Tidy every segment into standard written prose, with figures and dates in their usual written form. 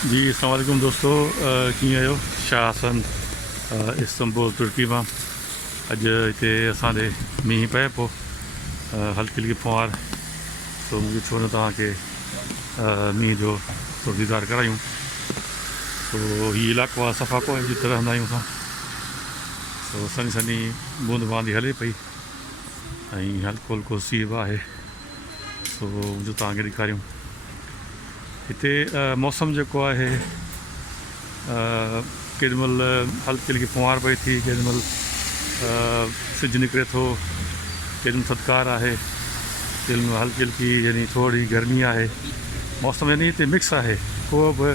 जी अस्सलाम वालेकुम दोस्तों, कीअं आहियो? शाह हसन इस्तंबुल तुर्की मां। अॼु हिते असांजे मींहुं पए पियो, हल्की हल्की फुहार। तो मुझे छो न तव्हांखे मींहं जो थोरो दीदार करायूं। तो हीउ इलाइक़ो आहे सफ़ा को जिते रहंदा आहियूं असां। तो सनी सनी बूंद बांदी हले पई ऐं हल्को हल्को सीउ बि आहे। तो मुंहिंजो तव्हांखे ॾेखारियूं हिते मौसम जेको आहे, केॾीमहिल हल्की हल्की फुहार पई थी, केॾीमहिल सिजु निकिरे थो, केॾीमहिल थधिकार आहे, केॾीमहिल हल्की हल्की यानी थोरी गर्मी आहे। मौसम यानी हिते मिक्स आहे, को बि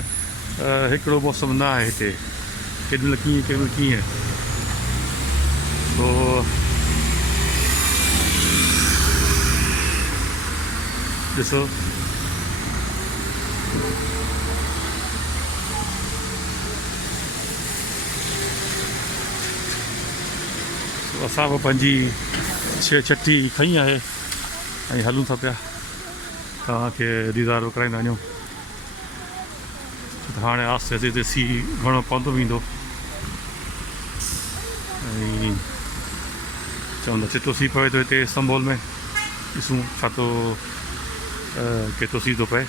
हिकिड़ो मौसम न आहे हिते। केॾीमहिल कीअं केॾीमहिल कीअं। तो ॾिसो असां बि पंहिंजी छठी खई आहे ऐं हलूं था पिया, तव्हांखे दीदार बि कराईंदा वञूं। त हाणे आस्ते आस्ते हिते सीउ घणो पवंदो वेंदो ऐं चवंदा चिटो सीउ पवे थो हिते इस्तंबुल में। ॾिसूं छा थो केतिरो सीउ थो पए।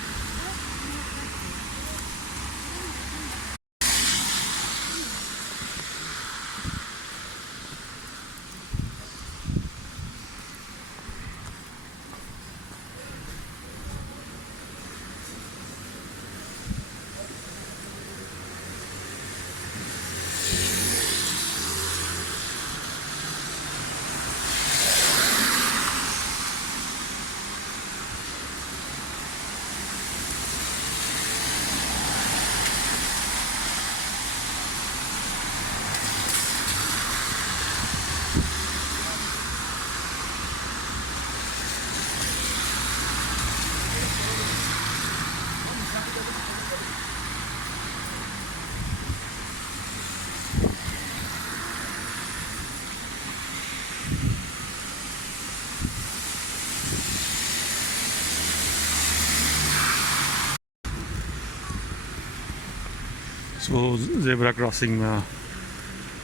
सो ज़ेबरा क्रॉसिंग में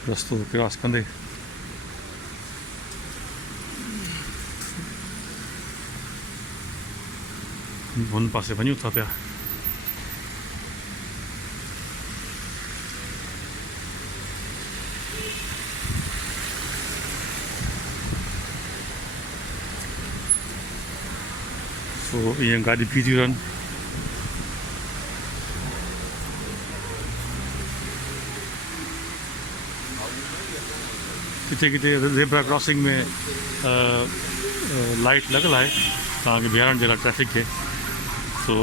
रस्तो क्रॉस कंदे हुन पासे वञूं था पिया। सो ईअं गाॾी बीठी थियूं रहनि। किथे किथे ज़ेबरा क्रॉसिंग में लाइट लॻल आहे तव्हांखे बीहारण जे लाइ ट्रैफिक खे। सो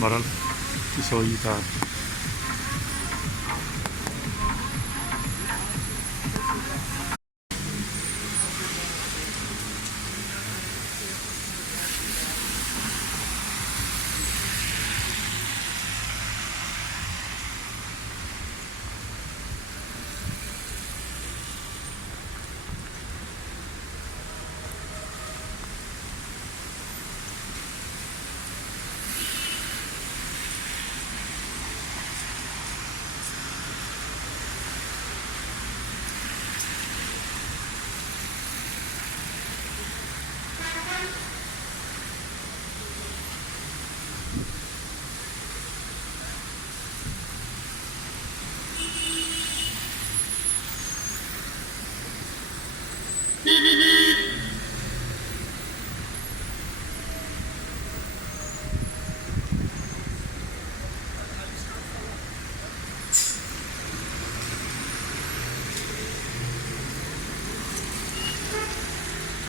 बहरहाल ॾिसो ई था